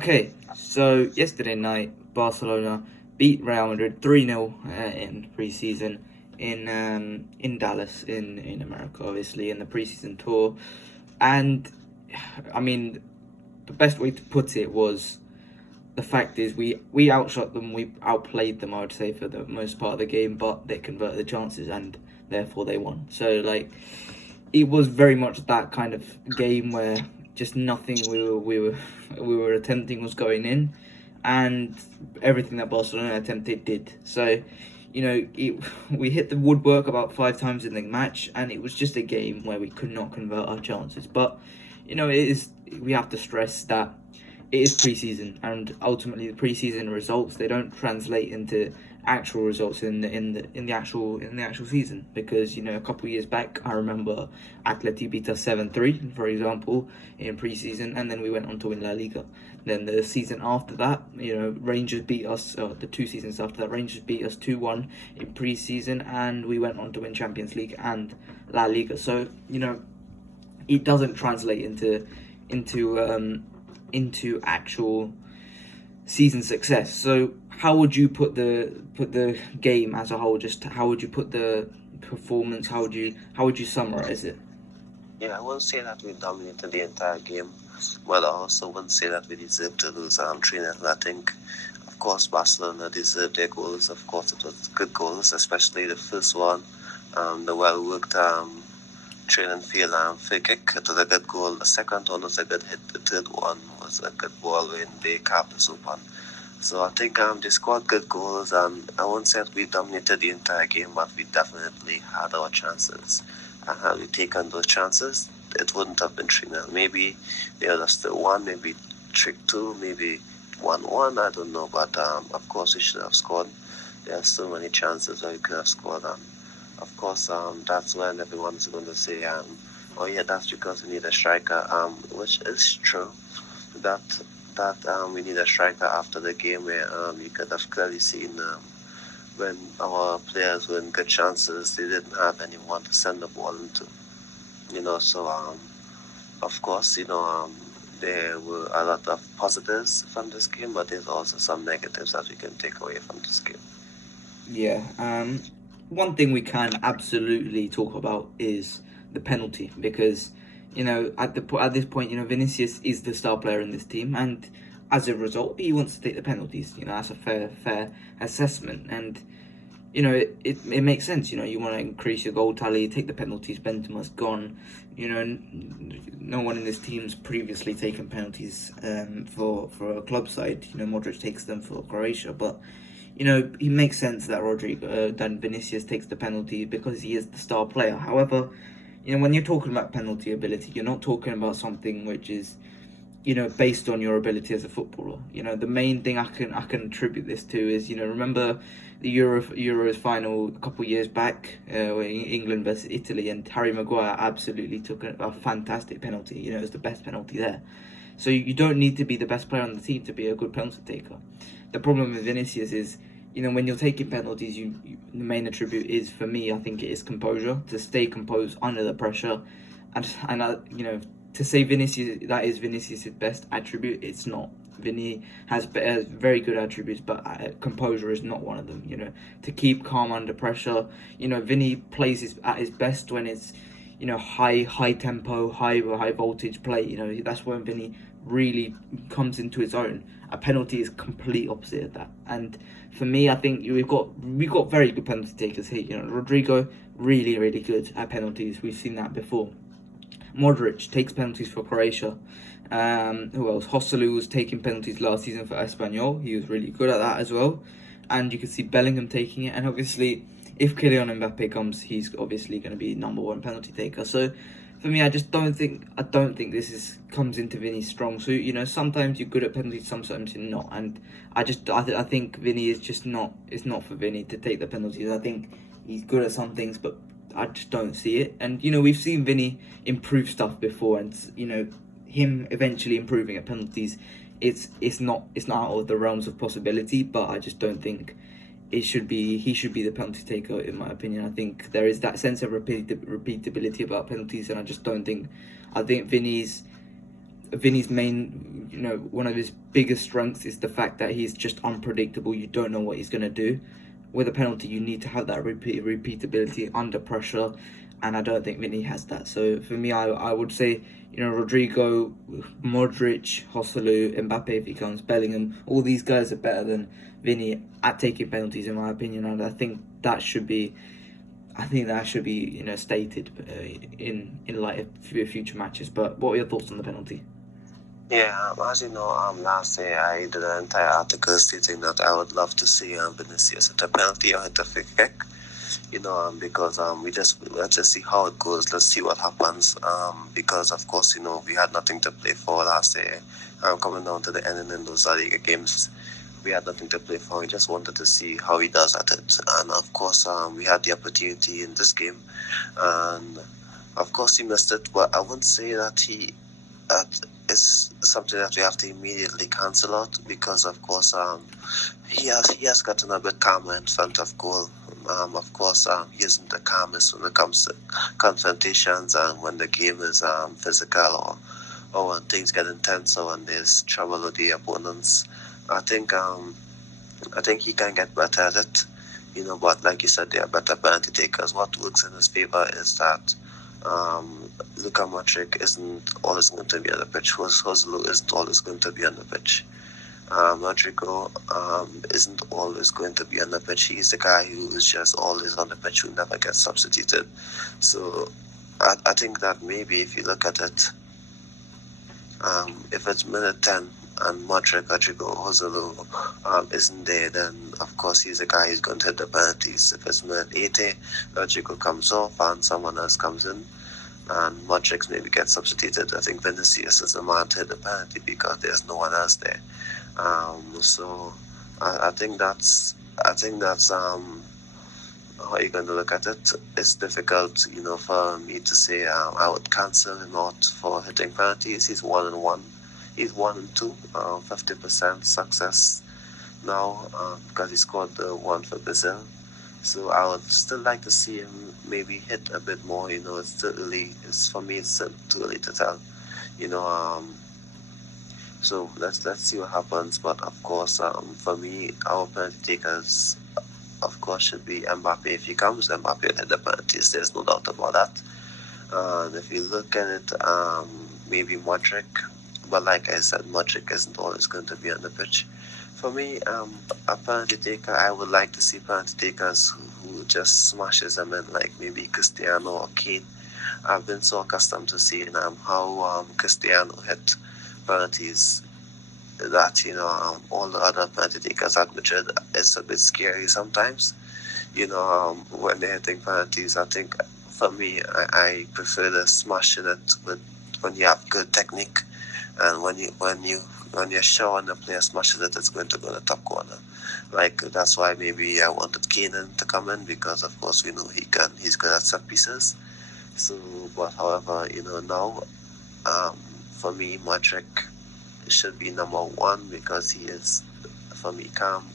Okay, so yesterday night, Barcelona beat Real Madrid 3-0 in preseason in Dallas in America, obviously in the preseason tour, and I mean the best way to put it was the fact is we outshot them, we outplayed them, I would say, for the most part of the game, but they converted the chances and therefore they won. So it was very much that kind of game where just nothing we were attempting was going in, and everything that Barcelona attempted did. So, we hit the woodwork about 5 times in the match, and it was just a game where we could not convert our chances. But we have to stress that it is preseason, and ultimately the preseason results, they don't translate into actual results in the actual season, because a couple of years back I remember Atleti beat us 7-3, for example, in preseason, and then we went on to win La Liga. Then the season after that, Rangers beat us, the 2 seasons after that, Rangers beat us 2-1 in preseason, and we went on to win Champions League and La Liga. So it doesn't translate into actual season success. So how would you put the game as a whole? Just how would you put the performance? How would you summarize it? Yeah, I wouldn't say that we dominated the entire game, but I also wouldn't say that we deserved to lose 3-0. I think, of course, Barcelona deserved their goals. Of course, it was good goals, especially the first one, the well-worked training field free kick. It was a good goal. The second one was a good hit. The third one was a good ball when they carved us open. So I think they scored good goals, and I won't say that we dominated the entire game, but we definitely had our chances. And had we taken those chances, it wouldn't have been 3-0. Maybe they would have still won, maybe 3-2, maybe 1-1, I don't know. But of course we should have scored. There are so many chances where we could have scored. And of course that's when everyone's going to say, oh yeah, that's because we need a striker, which is true. That we need a striker after the game, where you could have clearly seen when our players were in good chances, they didn't have anyone to send the ball into. So of course, there were a lot of positives from this game, but there's also some negatives that we can take away from this game. Yeah. One thing we can absolutely talk about is the penalty, because at this point, Vinicius is the star player in this team, and as a result, he wants to take the penalties. That's a fair assessment, and it makes sense. You want to increase your goal tally, take the penalties. Benzema's gone. No one in this team's previously taken penalties for a club side. Modric takes them for Croatia, but it makes sense that Vinicius takes the penalty because he is the star player. However, when you're talking about penalty ability, you're not talking about something which is, based on your ability as a footballer. The main thing I can attribute this to is, remember the Euros final a couple of years back, England versus Italy, and Harry Maguire absolutely took a fantastic penalty. It was the best penalty there. So you don't need to be the best player on the team to be a good penalty taker. The problem with Vinicius is, when you're taking penalties, the main attribute is, for me, I think it is composure, to stay composed under the pressure, and to say Vinicius, that is Vinicius' best attribute, it's not. Vinny has very good attributes, but composure is not one of them. To keep calm under pressure. Vinny plays at his best when it's high tempo, high voltage play. That's when Vinny really comes into his own. A penalty is complete opposite of that. And for me, I think we've got very good penalty takers here. Rodrigo, really good at penalties. We've seen that before. Modric takes penalties for Croatia. Who else? Joselu was taking penalties last season for Espanyol. He was really good at that as well. And you can see Bellingham taking it. And obviously, if Kylian Mbappe comes, he's obviously going to be #1 penalty taker. So for me, I don't think this comes into Vinny's strong suit. Sometimes you're good at penalties, sometimes you're not. And I think Vinny is just not. It's not for Vinny to take the penalties. I think he's good at some things, but I just don't see it. And we've seen Vinny improve stuff before, and him eventually improving at penalties, it's not out of the realms of possibility. But I just don't think he should be the penalty taker, in my opinion. I think there is that sense of repeatability about penalties, and I think Vinny's Vinny's main, one of his biggest strengths is the fact that he's just unpredictable. You don't know what he's going to do. With a penalty, you need to have that repeatability under pressure, and I don't think Vinny has that. So for me, I would say, Rodrigo, Modric, Joselu, Mbappe if he comes, Bellingham, all these guys are better than Vinny at taking penalties, in my opinion, and I think that should be stated in light of future matches. But what are your thoughts on the penalty? Yeah, as you know, last year I did an entire article stating that I would love to see Vinicius hit a penalty or hit a free kick. Because let's just see how it goes. Let's see what happens. Because of course, we had nothing to play for last year. Coming down to the end in those La Liga games, we had nothing to play for. We just wanted to see how he does at it, and of course, we had the opportunity in this game, and of course he missed it. But I wouldn't say that it's something that we have to immediately cancel out, because of course he has gotten a bit calmer in front of goal. Of course, he isn't the calmest when it comes to confrontations and when the game is physical, or when things get intense, or when there's trouble with the opponents. I think he can get better at it, But like you said, they are better penalty takers. What works in his favor is that Luka Modric isn't always going to be on the pitch. Joselu isn't always going to be on the pitch. Rodrigo isn't always going to be on the pitch. He's the guy who is just always on the pitch, who never gets substituted. So I think that maybe if you look at it, if it's minute 10 and Modric, Rodrigo, Joselu isn't there, then of course he's the guy who's going to hit the penalties. If it's minute 80, Rodrigo comes off and someone else comes in, and Modric maybe gets substituted, I think Vinicius is the man to hit the penalty because there's no one else there. So I think that's how you're going to look at it. It's difficult, for me to say I would cancel him out for hitting penalties. He's 1-1. He's 1-2, 50% success now, because he scored the one for Brazil. So I would still like to see him maybe hit a bit more. It's still early. For me, it's still too early to tell. So let's see what happens. But of course, for me, our penalty takers, of course, should be Mbappe. If he comes, Mbappe will hit the penalties. There's no doubt about that. And if you look at it, maybe Modric. But like I said, Modric isn't always going to be on the pitch. For me, a penalty taker, I would like to see penalty takers who just smashes them in, like maybe Cristiano or Kane. I've been so accustomed to seeing how Cristiano hit penalties that all the other penalty takers at Madrid, it's a bit scary sometimes. When they're hitting penalties, I think for me, I prefer the smashing it when you have good technique, and when you're sure when the player smashes it, it's going to go in the top corner. Like that's why maybe I wanted Kane to come in, because of course we know he's good at set pieces. So, but however, now for me, Modric should be number one, because he is, for me, calm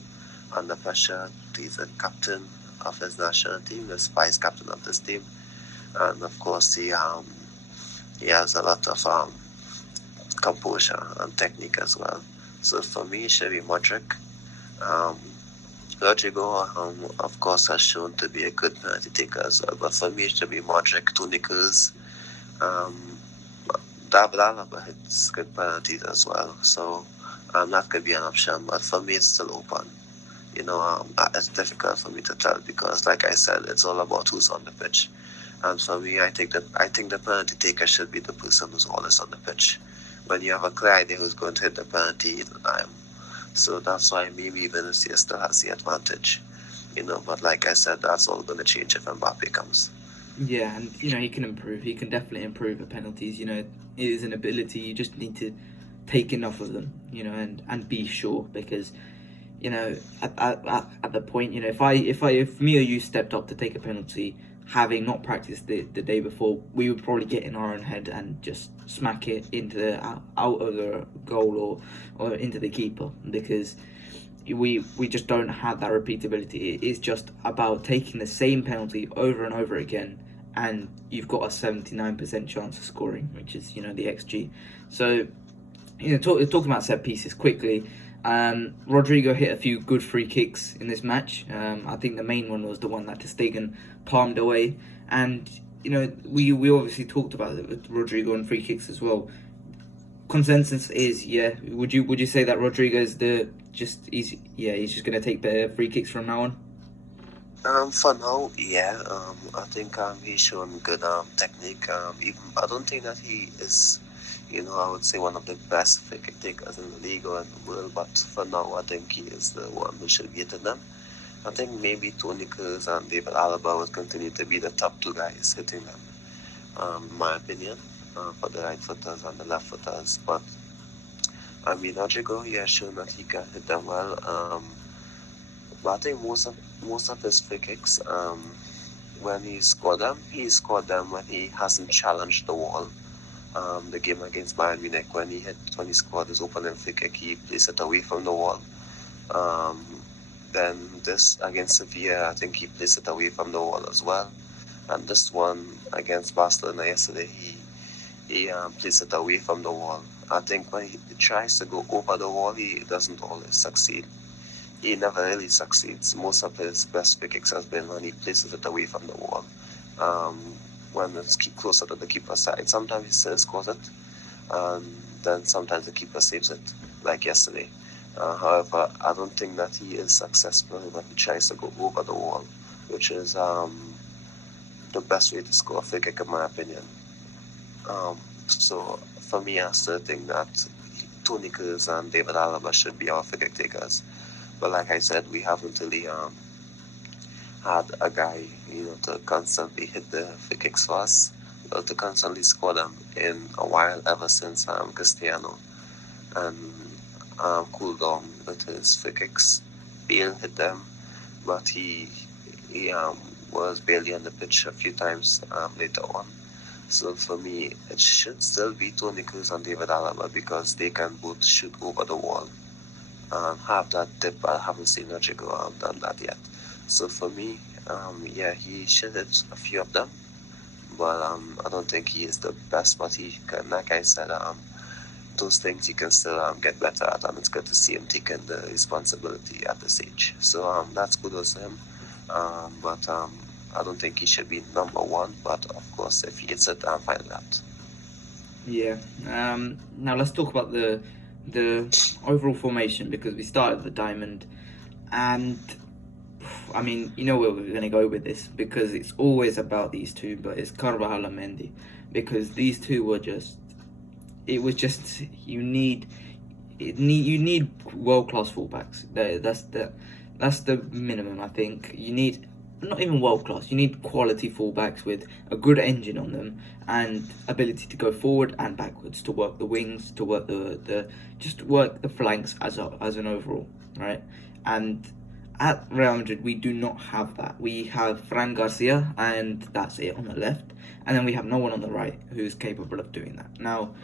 under pressure. He's a captain of his national team, the vice captain of this team, and of course he has a lot of composure and technique as well. So for me, it should be Modric. Rodrigo, of course, has shown to be a good penalty taker as well, but for me, it should be Modric, Toni Kroos. David Alaba hits good penalties as well, so that could be an option. But for me, it's still open. It's difficult for me to tell, because, like I said, it's all about who's on the pitch. And for me, I think the penalty taker should be the person who's always on the pitch. When you have a clear idea who's going to hit the penalty, so that's why maybe Vinicius still has the advantage. But like I said, that's all going to change if Mbappe comes. Yeah, and he can improve. He can definitely improve at penalties. It is an ability. You just need to take enough of them. And be sure, because at the point, if me or you stepped up to take a penalty, having not practiced the day before, we would probably get in our own head and just smack it into out of the goal or into the keeper, because we just don't have that repeatability. It is just about taking the same penalty over and over again, and you've got a 79% chance of scoring, which is the XG. So talking about set pieces quickly. Rodrigo hit a few good free kicks in this match. I think the main one was the one that ter Stegen palmed away, and we obviously talked about it with Rodrigo and free kicks as well. Consensus is, yeah. Would you say that Rodrigo is he's just gonna take the free kicks from now on? For now, yeah. I think he's shown good technique. Even I don't think that he is, I would say one of the best free kick takers in the league or in the world. But for now, I think he is the one who should get to them. I think maybe Toni Kroos and David Alaba would continue to be the top two guys hitting them. In my opinion, for the right footers and the left footers. But I mean, Rodrigo, he has shown that he can hit them well. But I think most of his free kicks, when he scored them when he hasn't challenged the wall. The game against Bayern Munich, when he scored his opening free kick, he placed it away from the wall. Then this against Sevilla, I think he placed it away from the wall as well. And this one against Barcelona yesterday, he placed it away from the wall. I think when he tries to go over the wall, he doesn't always succeed. He never really succeeds. Most of his best free kicks has been when he places it away from the wall. When it's closer to the keeper's side. Sometimes he still scores it, and then sometimes the keeper saves it, like yesterday. However, I don't think that he is successful when he tries to go over the wall, which is the best way to score a free kick, in my opinion. So for me, I still think that Toni Kroos and David Alaba should be our free kick takers. But like I said, we haven't really had a guy, to constantly hit the free kicks for us, or to constantly score them in a while, ever since Cristiano and cooled down with his free kicks. Bale hit them, but he was barely on the pitch a few times later on. So for me, it should still be Toni Kroos and David Alaba, because they can both shoot over the wall and have that dip. I haven't seen Rodrigo done that yet. So for me, he should hit a few of them, but I don't think he is the best. But he can, like I said, those things he can still get better at, and it's good to see him taking the responsibility at this age. So that's kudos to him. But I don't think he should be number one. But of course, if he gets it, I'm fine with that. Yeah. Now let's talk about the overall formation, because we started the diamond, and I mean, where we're going to go with this, because it's always about these two, but it's Carvajal and Mendy, because these two were you need world-class fullbacks. That's the minimum, I think. You need, not even world-class, you need quality fullbacks with a good engine on them and ability to go forward and backwards, to work the wings, to work just work the flanks as an overall, right? And at Real Madrid, we do not have that. We have Fran Garcia, and that's it on the left. And then we have no one on the right who's capable of doing that. Now,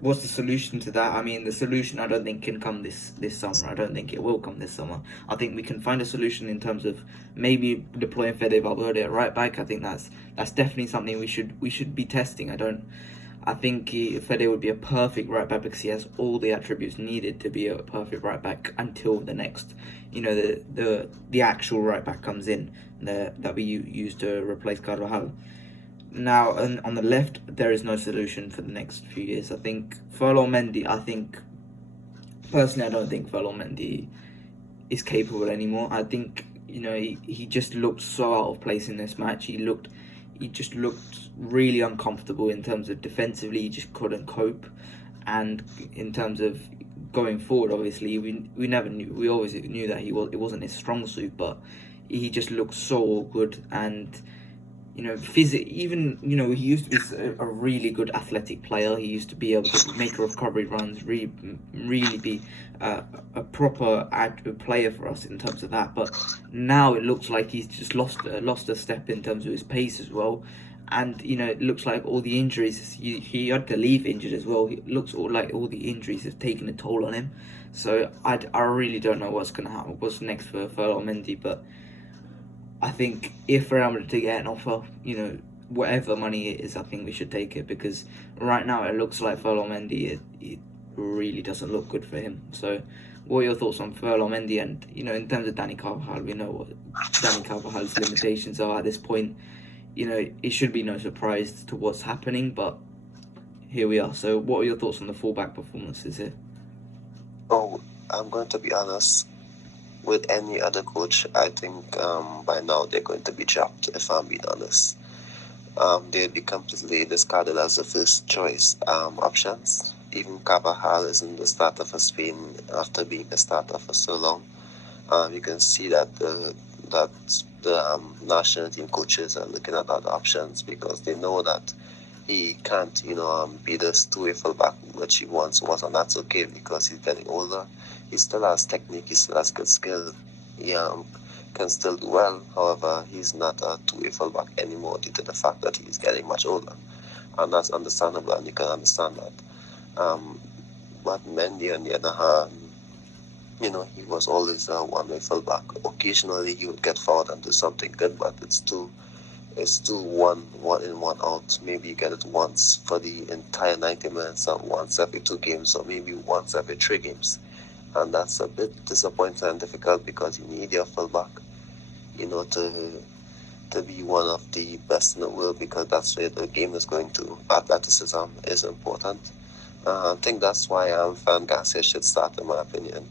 what's the solution to that? I mean, the solution I don't think can come this summer. I don't think it will come this summer. I think we can find a solution in terms of maybe deploying Fede Valverde at right back. I think that's definitely something we should be testing. I think Fede would be a perfect right back, because he has all the attributes needed to be a perfect right back until the next, the actual right back comes in, that we use to replace Carvajal. Now, on the left, there is no solution for the next few years. I think Ferland Mendy, personally, I don't think Ferland Mendy is capable anymore. I think, he just looked so out of place in this match. He just looked really uncomfortable in terms of defensively. He just couldn't cope, and in terms of going forward, obviously we always knew that it wasn't his strong suit, but he just looked so awkward. And he used to be a really good athletic player. He used to be able to make recovery runs, really be a proper player for us in terms of that. But now it looks like he's just lost a step in terms of his pace as well. And it looks like all the injuries, he had to leave injured as well. It looks like all the injuries have taken a toll on him. So I really don't know what's gonna happen, what's next for Ferland Mendy, but I think if Real Madrid to get an offer, whatever money it is, I think we should take it, because right now it looks like Ferland Mendy, really doesn't look good for him. So, what are your thoughts on Ferland Mendy? And in terms of Danny Carvajal, we know what Danny Carvajal's limitations are at this point. It should be no surprise to what's happening, but here we are. So, what are your thoughts on the fullback performances here? Oh, I'm going to be honest. With any other coach, I think by now they're going to be dropped, if I'm being honest. They'd be completely discarded as the first choice options. Even Carvajal isn't the starter for Spain after being a starter for so long. You can see that the national team coaches are looking at other options because they know that he can't, be this two-way fullback which he once was, and that's okay because he's getting older. He still has technique, he still has good skill. He can still do well. However, he's not a two-way fullback anymore due to the fact that he's getting much older, and that's understandable, and you can understand that. But Mendy, on the other hand, he was always a one-way fullback. Occasionally, he would get forward and do something good, but it's too one in, one out. Maybe you get it once for the entire 90 minutes, or once every 2 games, or maybe once every 3 games. And that's a bit disappointing and difficult because you need your fullback, to be one of the best in the world, because that's where the game is going to. Athleticism is important. I think that's why Fran Garcia should start, in my opinion.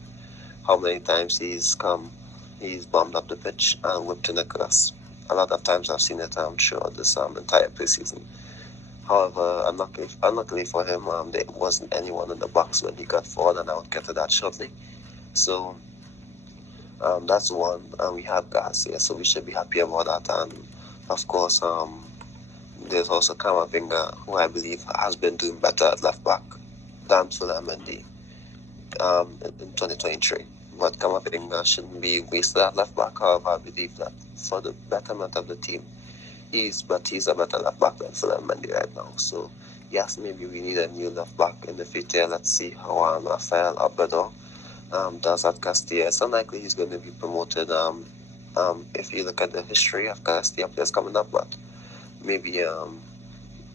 How many times he's bombed up the pitch and whipped in the cross. A lot of times I've seen it throughout this entire preseason. However, unluckily for him, there wasn't anyone in the box when he got forward, and I will get to that shortly. So that's one. We have Garcia, so we should be happy about that. And of course, there's also Camavinga, who I believe has been doing better at left back than Tchouameni in 2023. But Camavinga shouldn't be wasted at left back. However, I believe that for the betterment of the team, he's a better left back than Tchouameni right now. So yes, maybe we need a new left back in the future. Let's see how Rafael Abedor does at Castilla. It's unlikely he's going to be promoted. If you look at the history of Castilla players coming up, but maybe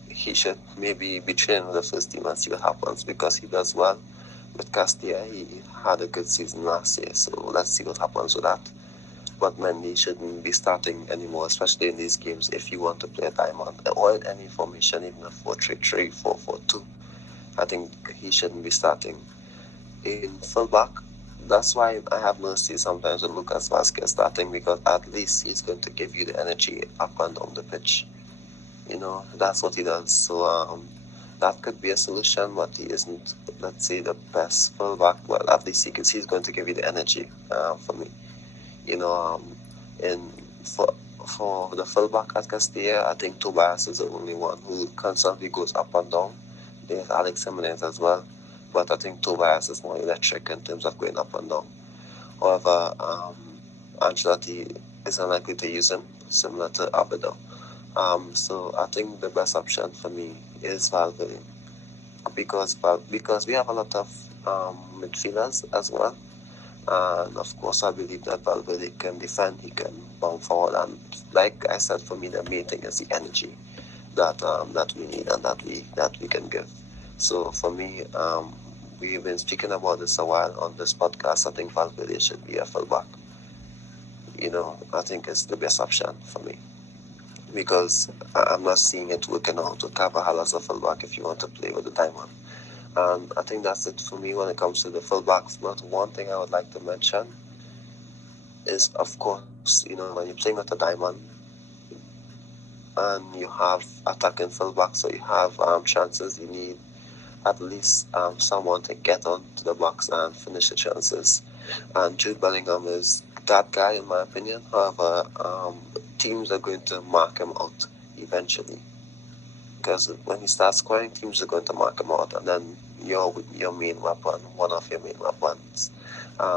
he should maybe be trained with the first team and see what happens, because he does well with Castilla. He had a good season last year, so let's see what happens with that. But Mendy shouldn't be starting anymore, especially in these games, if you want to play a diamond or in any formation, even a 4-3-3, 4-4-2. I think he shouldn't be starting. In fullback, that's why I have mercy sometimes with Lucas Vazquez starting, because at least he's going to give you the energy up and down the pitch. That's what he does. So that could be a solution, but he isn't, let's say, the best fullback. Well, at least he's going to give you the energy for me. And for the fullback at Castilla, I think Tobias is the only one who constantly goes up and down. There's Alex Jimenez as well, but I think Tobias is more electric in terms of going up and down. However, Ancelotti is unlikely to use him, similar to Abedor. So I think the best option for me is Valverde, because we have a lot of midfielders as well. And of course, I believe that Valverde can defend, he can bound forward, and like I said, for me, the main thing is the energy that we need and that we can give. So for me, we've been speaking about this a while on this podcast. I think Valverde should be a fullback. I think it's the best option for me, because I'm not seeing it working out with Carvajal as a fullback if you want to play with the diamond. And I think that's it for me when it comes to the fullbacks. But one thing I would like to mention is, of course, when you're playing with a diamond and you have attacking fullbacks, so you have chances, you need at least someone to get onto the box and finish the chances. And Jude Bellingham is that guy, in my opinion. However, teams are going to mark him out eventually, because when he starts scoring, teams are going to mark him out, and then your main weapon, one of your main weapons,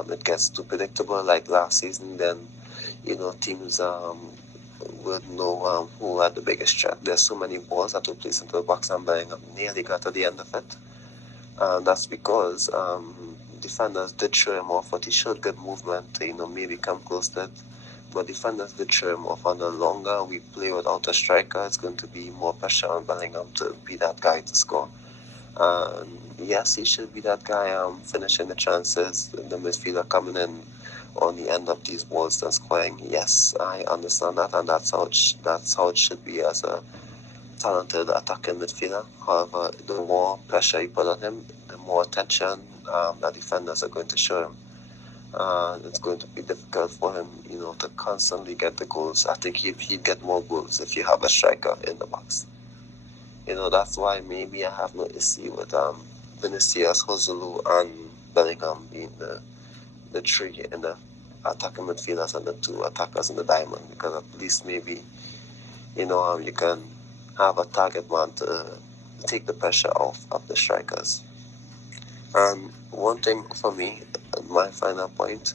it gets too predictable. Like last season, then teams would know who had the biggest threat. There's so many balls that were placed into the box, and Bellingham nearly got to the end of it. And that's because defenders did show him off what he showed, good movement to maybe come close to it. But defenders did show him off, and the longer we play without a striker, it's going to be more pressure on Bellingham to be that guy to score. Yes, he should be that guy finishing the chances, the midfielder coming in on the end of these balls and scoring. Yes, I understand that, and that's how it should be as a talented attacking midfielder. However, the more pressure you put on him, the more attention the defenders are going to show him. It's going to be difficult for him, to constantly get the goals. I think he'd get more goals if you have a striker in the box. That's why maybe I have no issue with Vinicius, Joselu, and Bellingham being the three in the attacking midfielders and the two attackers in the diamond, because at least maybe you can have a target man to take the pressure off of the strikers. And one thing for me, my final point,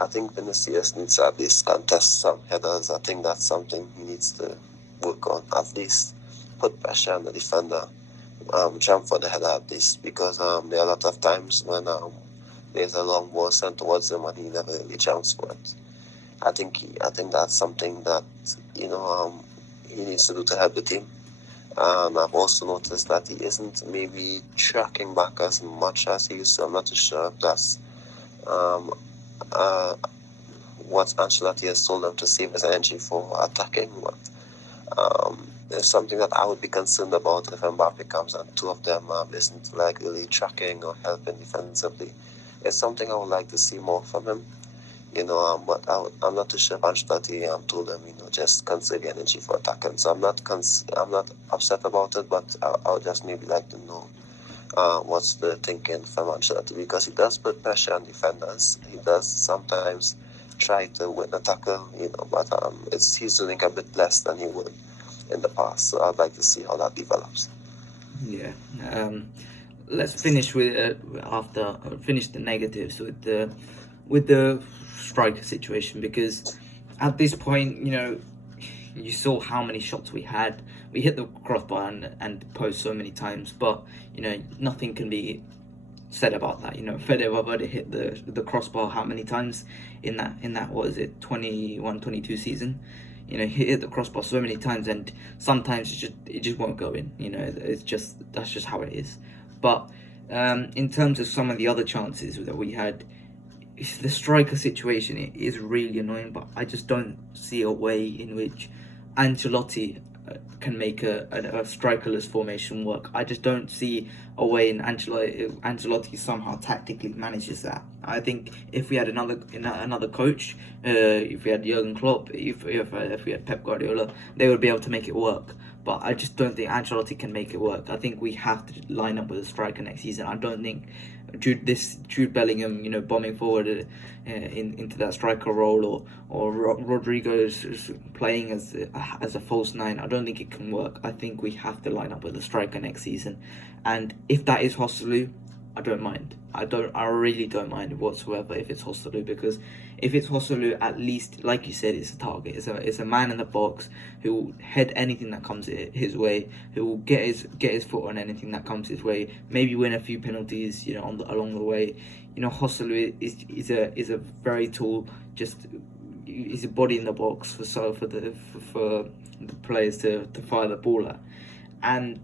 I think Vinicius needs to at least contest some headers. I think that's something he needs to work on, at least put pressure on the defender, jump for the header at least, because there are a lot of times when there's a long ball sent towards him and he never really jumps for it. I think that's something that he needs to do to help the team. And I've also noticed that he isn't maybe tracking back as much as he used to. I'm not too sure if that's what Ancelotti has told him to save his energy for attacking. But there's something that I would be concerned about if Mbappe comes and two of them isn't really tracking or helping defensively. It's something I would like to see more from him. But I'm not too sure if Ancelotti told him, just conserve the energy for attacking. So I'm not upset about it, but I would just maybe like to know what's the thinking from Ancelotti, because he does put pressure on defenders. He does sometimes try to win a tackle, but he's doing a bit less than he would in the past. So I'd like to see how that develops. Yeah. Let's finish with finish the negatives with the striker situation, because at this point, you saw how many shots we had. We hit the crossbar and post so many times, but nothing can be said about that. Fede hit the crossbar how many times in that what is it, 21-22 season? He hit the crossbar so many times, and sometimes it just won't go in. That's just how it is. But in terms of some of the other chances that we had, the striker situation is really annoying. But I just don't see a way in which Ancelotti can make a strikerless formation work. I just don't see a way in Ancelotti somehow tactically manages that. I think if we had another coach, if we had Jurgen Klopp, if we had Pep Guardiola, they would be able to make it work. But I just don't think Ancelotti can make it work. I think we have to line up with a striker next season. I don't think Jude Bellingham, bombing forward into that striker role, or Rodrigo's playing as a false nine. I don't think it can work. I think we have to line up with a striker next season, and if that is Joselu, I don't mind. I really don't mind whatsoever if it's Joselu, because if it's Joselu, at least, like you said, it's a target. It's a man in the box who will head anything that comes his way, who will get his foot on anything that comes his way, maybe win a few penalties, along the way. Joselu is a very tall, he's a body in the box for the players to fire the ball at. And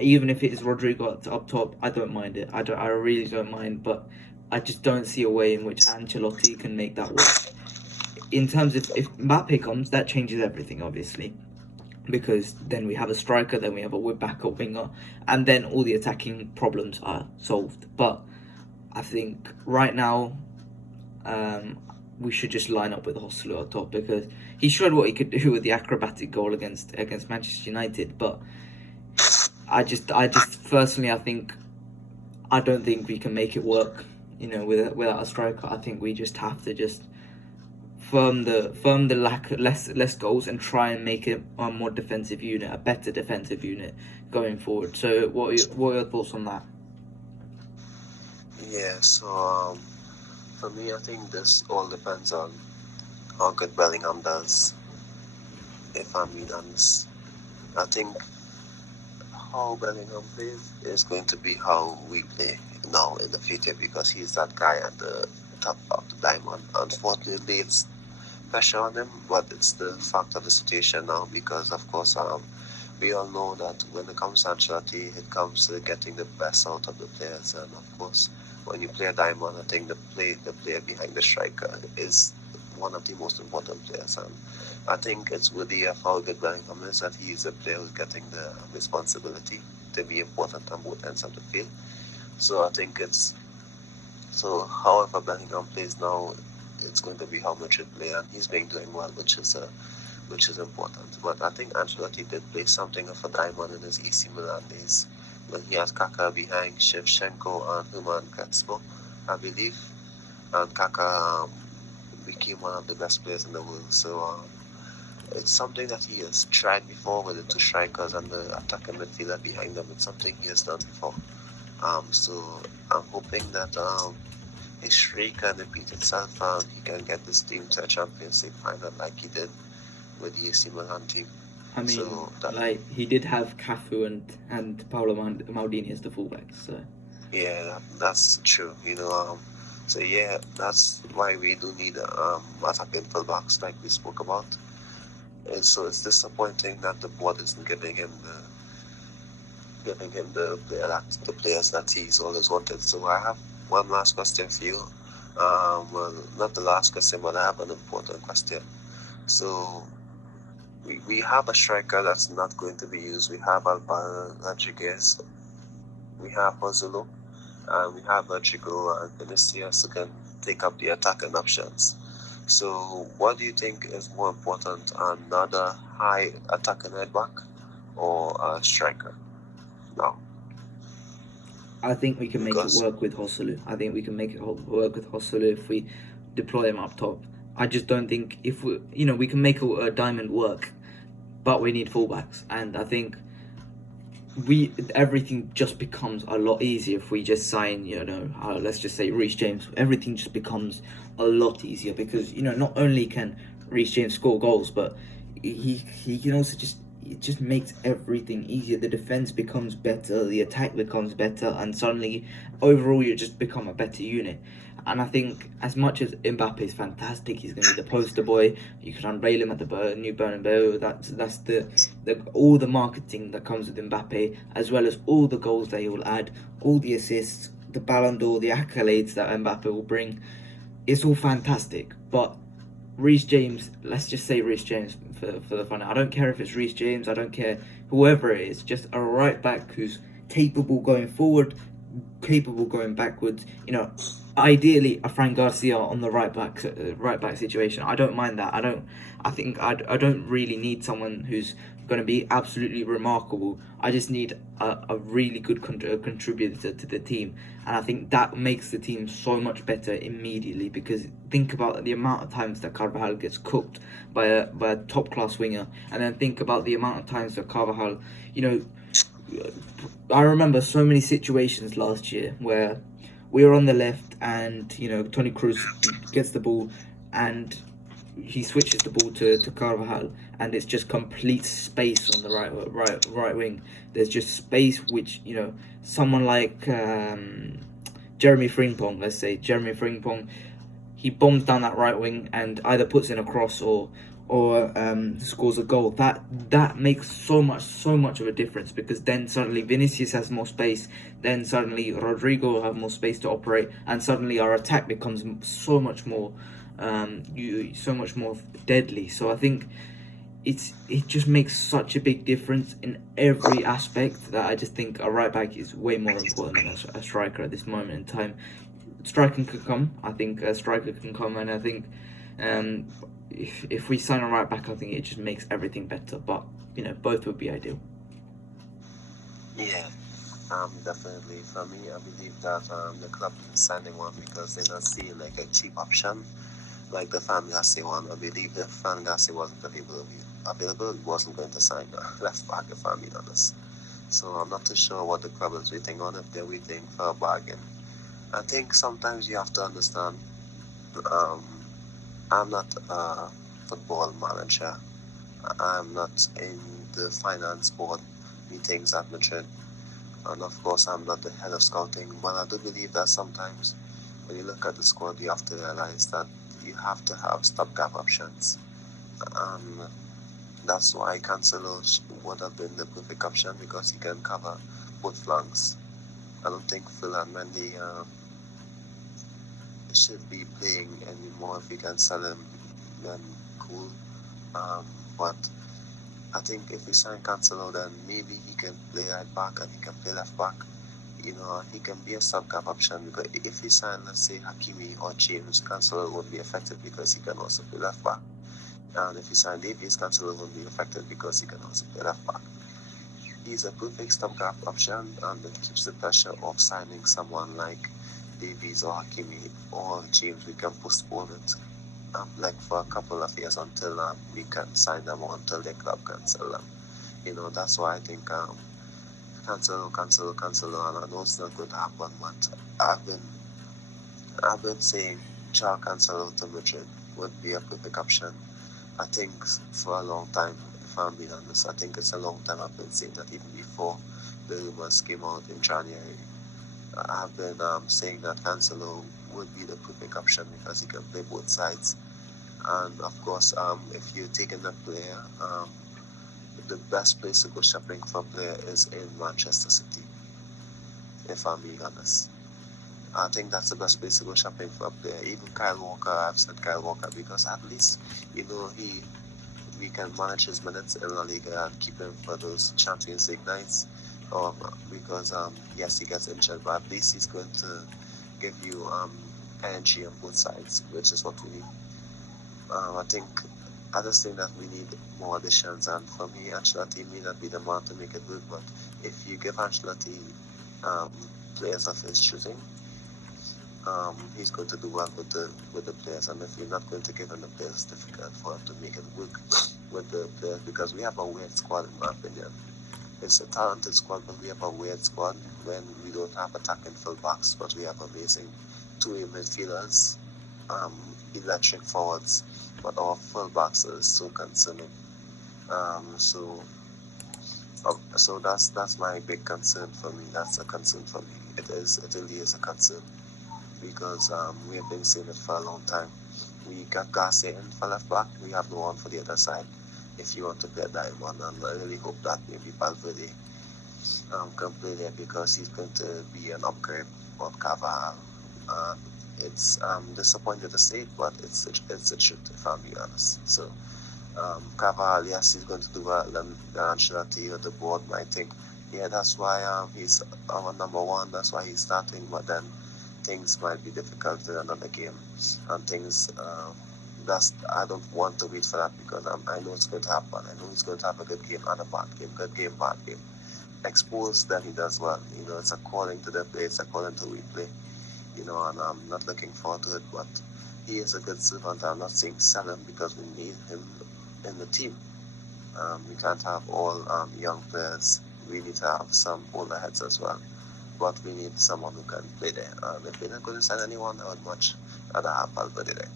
even if it is Rodrigo up top, I don't mind it. I really don't mind, but I just don't see a way in which Ancelotti can make that work. In terms of if Mbappe comes, that changes everything, obviously, because then we have a striker, then we have a backup winger, and then all the attacking problems are solved. But I think right now, we should just line up with Joselu up top, because he showed what he could do with the acrobatic goal against Manchester United, but I just personally, I don't think we can make it work, without a striker. I think we just have to firm the less goals and try and make it a more defensive unit, a better defensive unit going forward. So what are your thoughts on that? Yeah, so for me, I think this all depends on how good Bellingham does. If I'm being honest, I think how Bellingham plays is going to be how we play now in the future, because he's that guy at the top of the diamond. Unfortunately, it's pressure on him, but it's the fact of the situation now, because of course we all know that when it comes to Ancelotti, it comes to getting the best out of the players, and of course, when you play a diamond, I think the player behind the striker is one of the most important players, and I think it's worthy of how good Bellingham is that he is a player who's getting the responsibility to be important on both ends of the field. So I think it's so however Bellingham plays now, it's going to be how much it play, and he's been doing well, which is important. But I think Ancelotti did play something of a diamond in his AC Milan days when he had Kaká behind Shevchenko and Herman Crespo, I believe, and Kaká became one of the best players in the world. So it's something that he has tried before with the two strikers and the attacking midfielder behind them. It's something he has done before. So I'm hoping that his streak can repeat itself and he can get this team to a Champions League final like he did with the AC Milan team. I mean, So he did have Cafu and Paolo Maldini as the fullbacks. So yeah, that's true. So yeah, that's why we do need attacking fullbacks like we spoke about. And so it's disappointing that the board isn't giving him the players that he's always wanted. So I have one last question for you. Well, not the last question, but I have an important question. So we have a striker that's not going to be used. We have Alvaro Rodriguez, we have Ozulu, and we have Rodrigo and Vinicius who can take up the attacking options. So what do you think is more important, another high attacking right back or a striker? No. I think we can make it work with Joselu. I think we can make it work with Joselu if we deploy him up top. I just don't think if we can make a diamond work, but we need fullbacks, and I think everything just becomes a lot easier if we just sign, let's just say Reece James. Everything just becomes a lot easier because not only can Reece James score goals, but he can also it just makes everything easier. The defense becomes better, the attack becomes better, and suddenly overall you just become a better unit. And I think as much as Mbappe is fantastic, he's going to be the poster boy. You can unveil him at the new Bernabeu. That's the all the marketing that comes with Mbappe, as well as all the goals that he will add, all the assists, the Ballon d'Or, the accolades that Mbappe will bring. It's all fantastic. But Reece James, let's just say Reece James for the fun. I don't care if it's Reece James. I don't care whoever it is. Just a right back who's capable going forward, capable going backwards. Ideally a Fran Garcia on the right back situation. I don't mind that. I don't really need someone who's going to be absolutely remarkable. I just need a really good contributor to the team, and I think that makes the team so much better immediately. Because think about the amount of times that Carvajal gets cooked by a top class winger, and then think about the amount of times that Carvajal, I remember so many situations last year where we were on the left and Toni Kroos gets the ball and he switches the ball to Carvajal, and it's just complete space on the right wing. There's just space which someone like Jeremy Frimpong, let's say Jeremy Frimpong, he bombs down that right wing and either puts in a cross or scores a goal. That makes so much of a difference, because then suddenly Vinicius has more space, then suddenly Rodrigo will have more space to operate, and suddenly our attack becomes so much more deadly. So I think it just makes such a big difference in every aspect that I just think a right back is way more important than a striker at this moment in time. Striking can come. I think a striker can come, and I think if we sign a right back, I think it just makes everything better. But both would be ideal. Yeah, definitely. For me, I believe that the club is signing one because they don't see like a cheap option, like the Fan Gassi one. I believe the Fan Gassi wasn't available, it wasn't going to sign a left back, if I'm being honest. So I'm not too sure what the club is waiting on, if they're waiting for a bargain. I think sometimes you have to understand, I'm not a football manager. I'm not in the finance board meetings at Madrid. And of course, I'm not the head of scouting. But I do believe that sometimes when you look at the squad, you have to realize that you have to have stopgap options. That's why Cancelo would have been the perfect option because he can cover both flanks. I don't think Phil and Mendy should be playing anymore. If we can sell him, then cool. But I think if we sign Cancelo, then maybe he can play right back and he can play left back. He can be a sub-gap option because if we sign, let's say, Hakimi or James, Cancelo won't be affected because he can also play left back. And if we sign Davies, Cancelo won't be affected because he can also play left back. He's a perfect stopgap option and it keeps the pressure of signing someone like Davies or Hakimi or James. We can postpone it like for a couple of years until we can sign them or until their club can sell them. That's why I think cancel, and I know it's not going to happen, but I've been saying João Cancelo to Madrid would be a perfect option. I think for a long time, if I'm being honest, I think it's a long time I've been saying that even before the rumors came out in January. I've been saying that Cancelo would be the perfect option because he can play both sides. And of course, if you're taking a player, the best place to go shopping for a player is in Manchester City, if I'm being honest. I think that's the best place to go shopping for a player. Even Kyle Walker, I've said Kyle Walker because at least, we can manage his minutes in La Liga and keep him for those Champions League nights. Because, yes, he gets injured, but at least he's going to give you energy on both sides, which is what we need. I just think that we need more additions, and for me, Ancelotti may not be the man to make it work, but if you give Ancelotti players of his choosing, he's going to do well with the players, and if you're not going to give him the players, it's difficult for him to make it work with the players because we have a weird squad, in my opinion. It's a talented squad, but we have a weird squad when we don't have attacking fullbacks, but we have amazing two-way midfielders, electric forwards, but our fullbacks are so concerning. So that's my big concern for me. That's a concern for me. It really is a concern because we have been saying it for a long time. We got Garcia in for left back. We have no one for the other side. If you want to play diamond, and I really hope that maybe Valverde can play there because he's going to be an upgrade on Carvajal. It's disappointed to say it, but it's the truth, if I'm being honest. So Carvajal, yes, he's going to do well, and Ancelotti or the board might think, yeah, that's why he's our number one, that's why he's starting, but then things might be difficult in another game, and things I don't want to wait for that because I know it's going to happen. I know he's going to have a good game and a bad game, good game, bad game. Exposed, then he does well. It's according to the play, it's according to replay. And I'm not looking forward to it, but he is a good servant. I'm not saying sell him because we need him in the team. We can't have all young players. We need to have some older heads as well. But we need someone who can play there. If we're not going to sign anyone, I would much rather have Valverde there.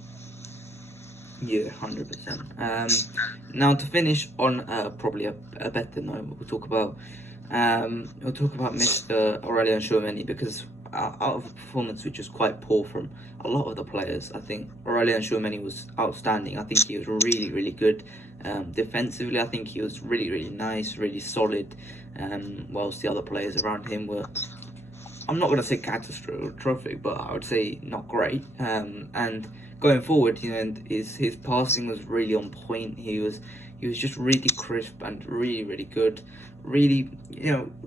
Yeah, 100%. Now to finish on probably a better note, we'll talk about Mr. Aurelien Tchouameni because out of a performance which was quite poor from a lot of the players, I think Aurelien Tchouameni was outstanding. I think he was really, really good defensively. I think he was really, really nice, really solid. Whilst the other players around him were, I'm not going to say catastrophic, but I would say not great. And going forward, his passing was really on point. He was just really crisp and really, really good. Really,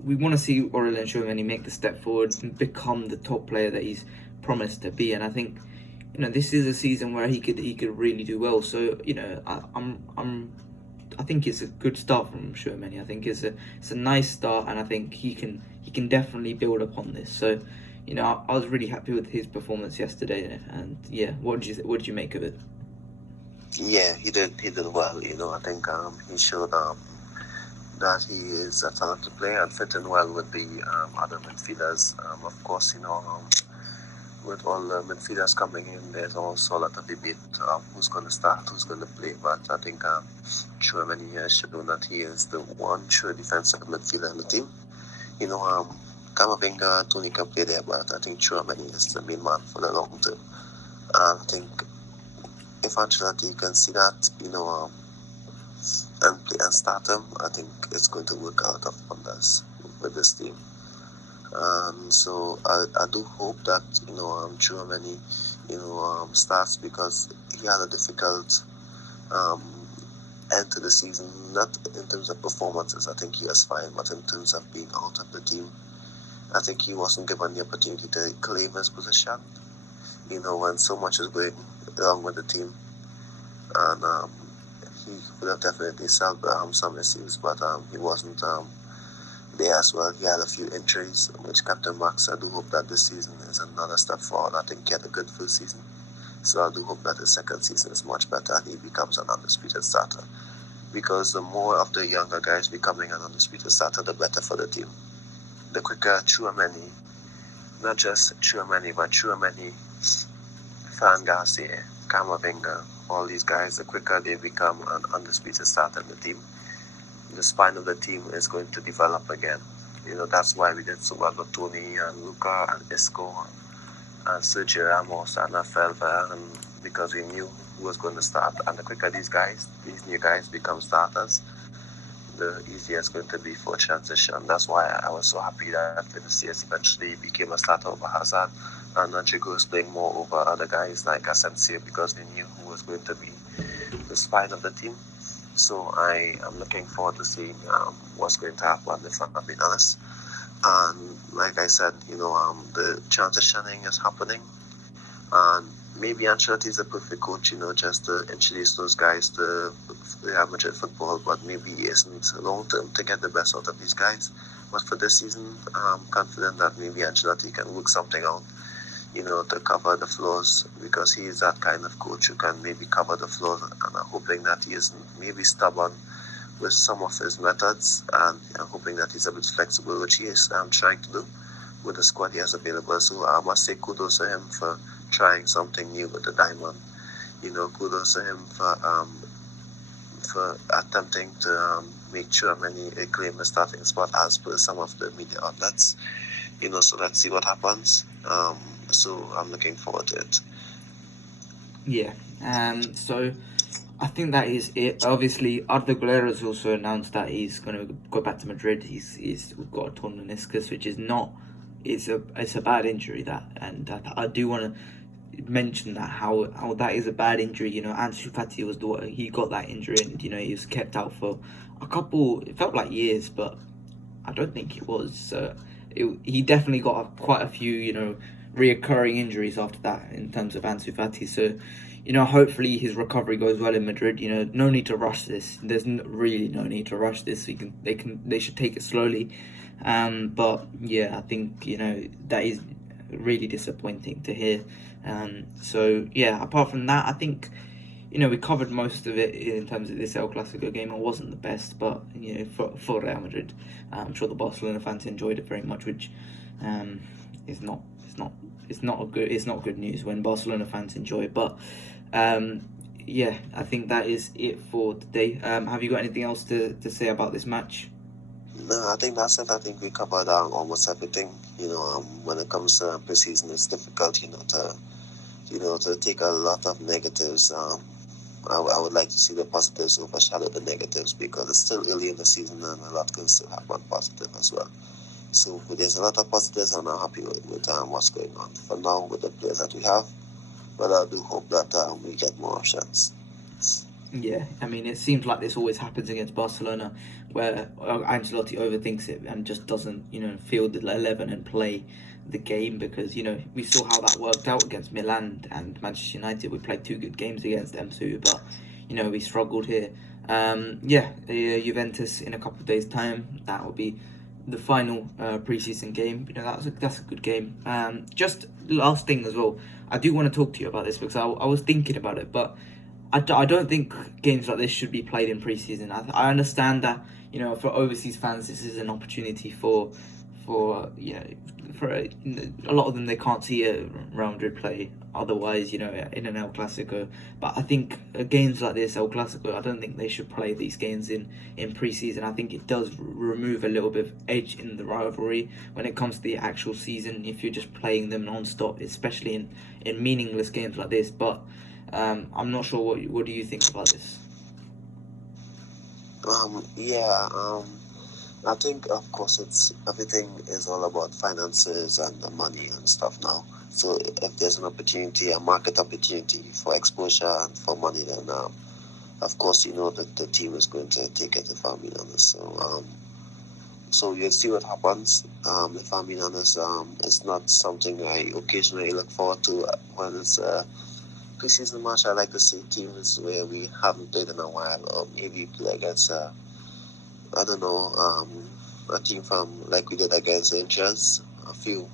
we want to see Aurelien Tchouameni make the step forward and become the top player that he's promised to be. And I think, this is a season where he could really do well. So, I think it's a good start from Tchouameni. I think it's a nice start, and I think he can definitely build upon this. So, I was really happy with his performance yesterday, and yeah, what did you make of it? Yeah, he did well. I think he showed that he is a talented player and fitting well with the other midfielders. Of course, with all the midfielders coming in, there's also a lot of debate who's going to start, who's going to play. But I think Tchouameni has shown that he is the one true defensive midfielder in the team. Camavinga, Tony can play there, but I think Tchouameni is the main man for the long term. And I think if Ancelotti can see that, and play and start him, I think it's going to work out of wonders with this team. And so I do hope that Tchouameni starts, because he had a difficult um, end to the season. Not in terms of performances, I think he was fine, but in terms of being out of the team, I think he wasn't given the opportunity to claim his position. When so much is going wrong with the team, and he would have definitely solved some issues, but he wasn't there as well. He had a few injuries which kept him back. So I do hope that this season is another step forward. I think he had a good first season, so I do hope that his second season is much better and he becomes an undisputed starter. Because the more of the younger guys becoming an undisputed starter, the better for the team. The quicker Tchouameni, not just Tchouameni, but Tchouameni, Fan Garcia, Camavinga, all these guys, the quicker they become an undisputed starter in the team, the spine of the team is going to develop again. That's why we did so well with Tony and Luca and Isco and Sergio Ramos and Felver, and because we knew who was going to start. And the quicker these new guys become starters, the easier it's going to be for transition. That's why I was so happy that Vinicius eventually became a starter over Hazard, and Rodrigo is playing more over other guys like Asensio, because they knew who was going to be the spine of the team. So I am looking forward to seeing what's going to happen, if I'm being honest. And like I said, the transitioning is happening, and maybe Ancelotti is a perfect coach, just to introduce those guys to Real Madrid football, but maybe he isn't long term to get the best out of these guys. But for this season, I'm confident that maybe Ancelotti can work something out, to cover the flaws, because he is that kind of coach who can maybe cover the flaws, and I'm hoping that he isn't maybe stubborn with some of his methods, and I'm hoping that he's a bit flexible, which he is trying to do with the squad he has available. So I must say kudos to him for trying something new with the diamond. Kudos to him for attempting to make Tchouameni claim the starting spot as per some of the media outlets. So let's see what happens. So I'm looking forward to it. Yeah. So I think that is it. Obviously, Arda Güler has also announced that he's going to go back to Madrid. He's got a torn meniscus, which is not. It's a bad injury, that, and I do want to mention that how that is a bad injury. Ansu Fati was he got that injury, and he was kept out for a couple. It felt like years, but I don't think it was. He definitely got quite a few reoccurring injuries after that in terms of Ansu Fati. So hopefully his recovery goes well in Madrid. No need to rush this. There's really no need to rush this. They should take it slowly. But yeah, I think that is really disappointing to hear. So yeah, apart from that, I think we covered most of it in terms of this El Clasico game. It wasn't the best, but for Real Madrid, I'm sure the Barcelona fans enjoyed it very much, which is not good news when Barcelona fans enjoy it. But yeah, I think that is it for today. Have you got anything else to say about this match? No, I think that's it. I think we covered almost everything. When it comes to preseason, it's difficult, to take a lot of negatives. I would like to see the positives overshadow the negatives, because it's still early in the season and a lot can still happen positive as well. So there's a lot of positives, and I'm happy with what's going on for now with the players that we have. But I do hope that we get more options. Yeah, I mean, it seems like this always happens against Barcelona, where Ancelotti overthinks it and just doesn't, field the 11 and play the game, because, we saw how that worked out against Milan and Manchester United. We played 2 good games against them too, but, we struggled here. Juventus in a couple of days' time, that will be the final preseason game. That's a good game. Just last thing as well, I do want to talk to you about this, because I was thinking about it, but I don't think games like this should be played in preseason. I understand that for overseas fans this is an opportunity for a lot of them, they can't see a Real Madrid play otherwise in an El Clasico. But I think games like this, El Clasico, I don't think they should play these games in preseason. I think it does remove a little bit of edge in the rivalry when it comes to the actual season if you're just playing them non-stop, especially in meaningless games like this. But I'm not sure what do you think about this? Yeah. I think, of course, it's everything is all about finances and the money and stuff now. So if there's an opportunity, a market opportunity for exposure and for money, then of course you know that the team is going to take it. If I'm being honest, so you'll see what happens. If I'm being honest, it's not something I occasionally look forward to when it's a preseason match. I like to see teams where we haven't played in a while, or maybe play against I don't know, a team from like we did against Rangers a few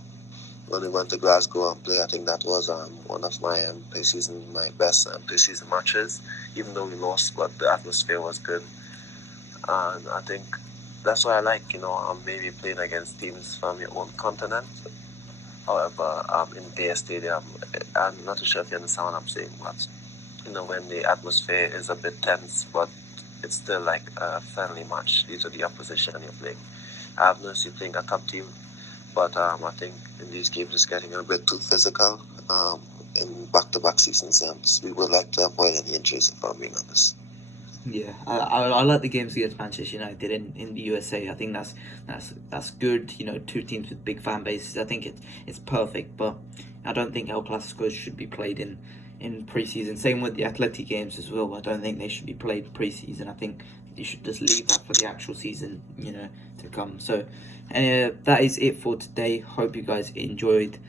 when we went to Glasgow and play. I think that was one of my best preseason matches. Even though we lost, but the atmosphere was good, and I think that's why I like maybe playing against teams from your own continent. However, in their stadium, I'm not too sure if you understand what I'm saying, but when the atmosphere is a bit tense, but it's still like a friendly match due to the opposition you're playing. I have noticed you playing a top team, but I think in these games it's getting a bit too physical in back-to-back seasons, and we would like to avoid any injuries, if I'm being honest. Yeah, I like the games against Manchester United in the USA. I think that's good. Two teams with big fan bases. I think it's perfect. But I don't think El Clasico should be played in preseason. Same with the Athletic games as well. I don't think they should be played preseason. I think you should just leave that for the actual season. To come. So, that is it for today. Hope you guys enjoyed.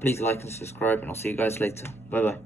Please like and subscribe, and I'll see you guys later. Bye bye.